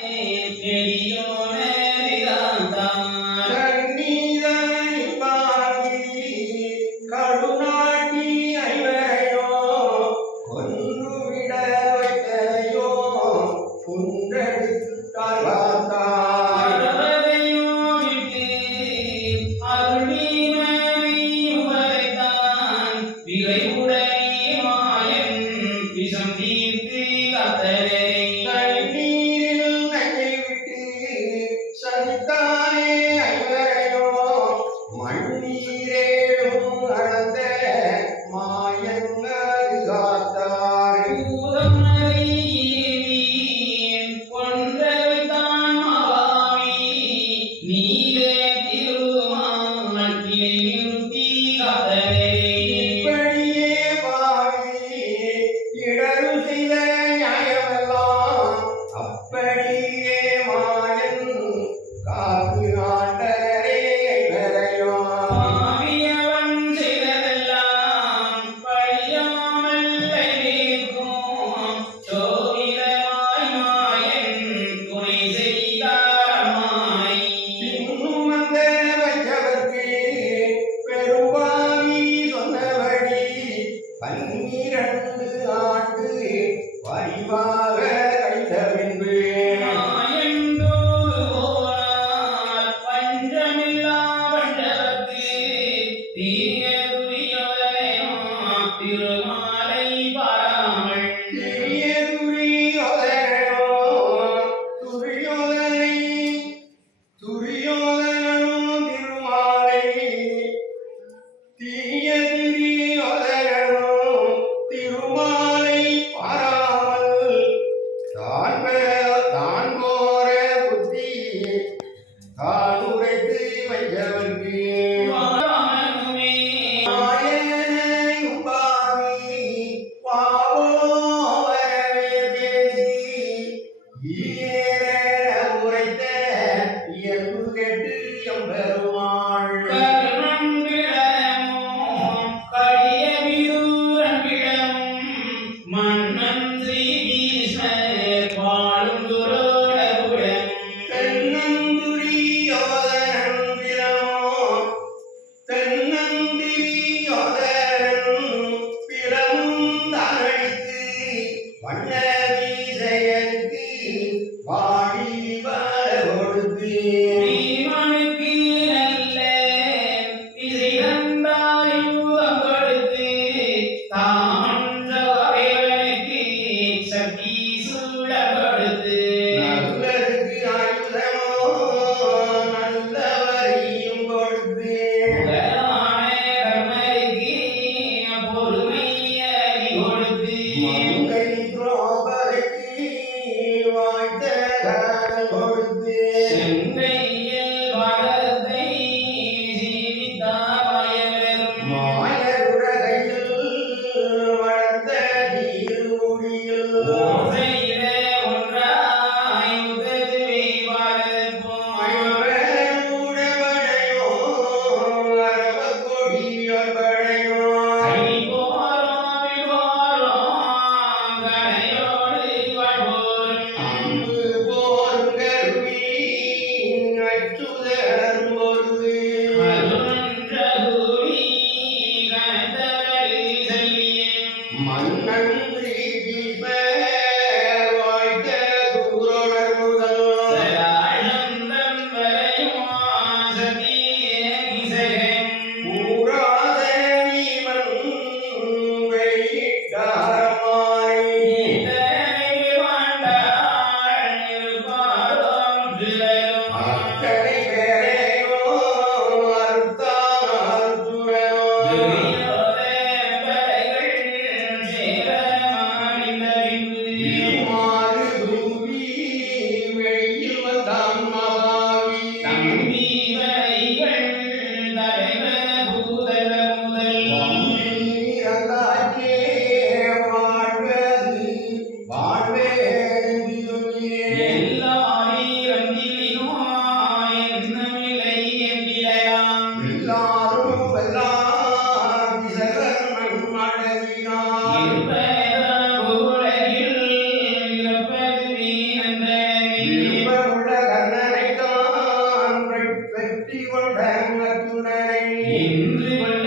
querido da, திருமாலை பாராமல் துரியோதனை துரியோதனோ திருமாலை தீய துரியோதனோ திருமாலை பாராமல் தான் que é um belo Isu. வெற்றி